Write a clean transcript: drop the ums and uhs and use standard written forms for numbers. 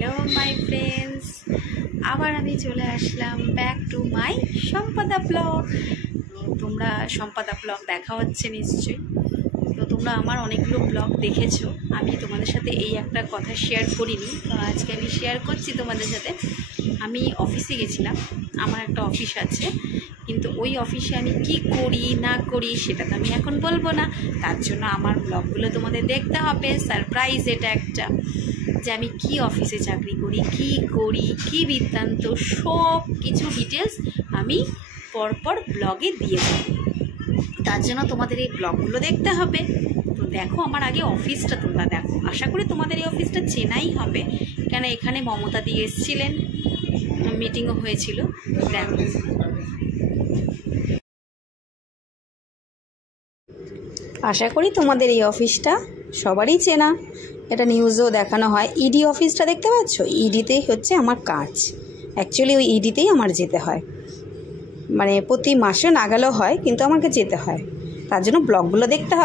Hello my friends, আবার আমি চলে আসলাম ব্যাক টু মাই সম্পাদা ব্লগ। তোমরা সম্পাদা ব্লগ দেখা হচ্ছে নিশ্চয়ই। তো তোমরা আমার অনেকগুলো ব্লগ দেখেছো, আমি তোমাদের সাথে এই একটা কথা শেয়ার করিনি, তো আজকে আমি শেয়ার করছি তোমাদের সাথে। আমি অফিসে গেছিলাম, আমার একটা অফিস আছে, কিন্তু ওই অফিসে আমি কি করি না করি সেটা তো আমি এখন বলবো না। তার জন্য আমার ব্লগগুলো তোমাদের দেখতে হবে। সারপ্রাইজ এটা একটা, যে আমি কি অফিসে চাকরি করি, কি বৃত্তান্ত, সব কিছু ডিটেলস আমি পরপর ব্লগে দিয়ে দেবো। তার জন্য তোমাদের এই ব্লগগুলো দেখতে হবে। তো দেখো, আমার আগে অফিসটা তোমরা দেখো। আশা করি তোমাদের এই অফিসটা চেনাই হবে, কেন এখানে মমতা দিয়ে এসেছিলেন, মিটিংও হয়েছিল। দেখো, আশা করি তোমাদের এই অফিসটা সবারই চেনা, এটা নিউজেও দেখানো হয়। ইডি অফিসটা দেখতে পাচ্ছ, ইডিতেই হচ্ছে আমার কাজ। অ্যাকচুয়ালি ওই ইডিতেই আমার যেতে হয়, মানে প্রতি মাসে না গেলেও হয়, কিন্তু আমাকে যেতে হয়। তার জন্য ব্লগগুলো দেখতে হয়।